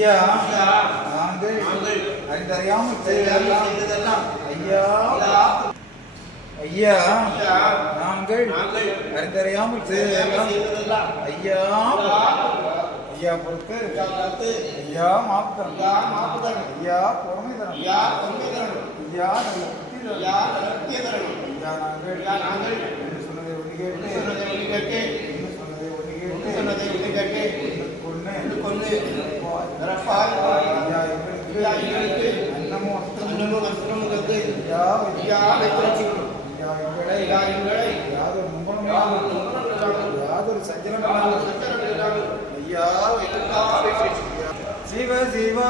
ஐயா நாங்கள் அறிந்தறியாமல் செய்ததெல்லாம் ஐயா ஐயா நாங்கள் அறிந்தறியாமல் செய்ததெல்லாம் ஐயா ஐயா பொறுத்து ஐயா காத்து ஐயா பொறுமை தரம் ஐயா தொன்மை தரணும் ஐயா நல்ல புத்தி தரம் ஐயா நடத்திய தரணும் ஐயா நாங்கள் ஐயா நாங்கள் என்று சொன்னதை ஒன்று என்ன கேட்டு சொன்னதை ஒளி கேட்டு சொன்னதை ஒன்று கேட்டு சொன்னதை ஒளி கேட்டு கொண்டு கொண்டு எங்களை யாதொரு யாதொரு சஞ்சலம் சஞ்சலம் ஐயா வைத்து- ஐயா வைத்திருக்கிறோம். சிவ சிவா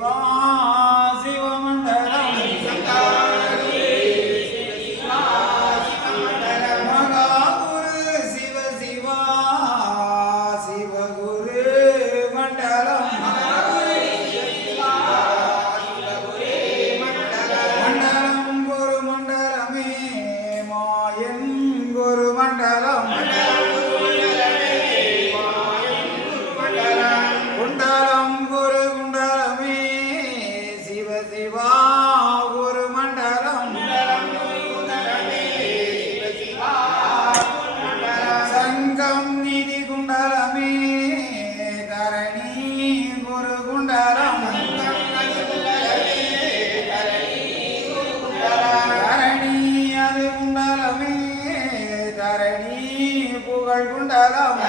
wrong. புகழ் கொண்டாலாம்